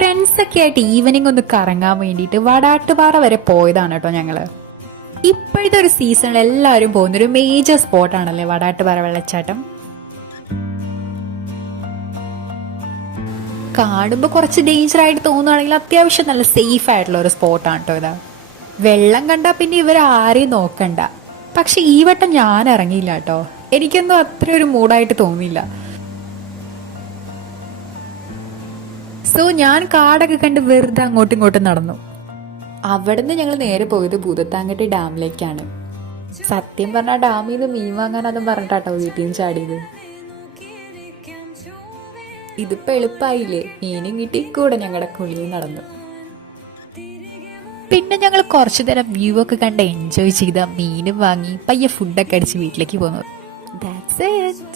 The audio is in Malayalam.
ഫ്രണ്ട്സൊക്കെ ആയിട്ട് ഈവനിങ് ഒന്ന് കറങ്ങാൻ വേണ്ടിയിട്ട് വടാട്ടുപാറ വരെ പോയതാണ് കേട്ടോ ഞങ്ങള്. ഇപ്പോഴത്തെ ഒരു സീസണിൽ എല്ലാവരും പോകുന്നൊരു മേജർ സ്പോട്ടാണല്ലേ വടാട്ടുപാറ വെള്ളച്ചാട്ടം. കാണുമ്പോൾ കുറച്ച് ഡേഞ്ചർ ആയിട്ട് തോന്നുകയാണെങ്കിൽ അത്യാവശ്യം നല്ല സേഫ് ആയിട്ടുള്ള ഒരു സ്പോട്ടാണ് കേട്ടോ ഇതാ. വെള്ളം കണ്ടാൽ പിന്നെ ഇവർ ആരെയും നോക്കണ്ട. പക്ഷെ ഈ വട്ടം ഞാൻ ഇറങ്ങിയില്ല കേട്ടോ, എനിക്കൊന്നും അത്ര ഒരു മൂഡായിട്ട് തോന്നിയില്ല. സോ ഞാൻ കാടൊക്കെ കണ്ട് വെറുതെ അങ്ങോട്ടും ഇങ്ങോട്ടും നടന്നു. അവിടുന്ന് ഞങ്ങൾ നേരെ പോയത് ഭൂതത്താൻകെട്ട് ഡാമിലേക്കാണ്. സത്യം പറഞ്ഞാൽ ഡാമിൽ നിന്ന് മീൻ വാങ്ങാനതും പറഞ്ഞിട്ടാട്ടോ വീട്ടിൽ നിന്ന് ചാടിയത്. ഇതിപ്പോ എളുപ്പമായില്ലേ, മീനും കിട്ടി, കൂടെ ഞങ്ങളുടെ കുളിയിൽ നടന്നു. പിന്നെ ഞങ്ങൾ കുറച്ചു നേരം വ്യൂ ഒക്കെ കണ്ട് എൻജോയ് ചെയ്ത മീനും വാങ്ങി പയ്യെ ഫുഡൊക്കെ അടിച്ച് വീട്ടിലേക്ക് പോന്നു. That's it.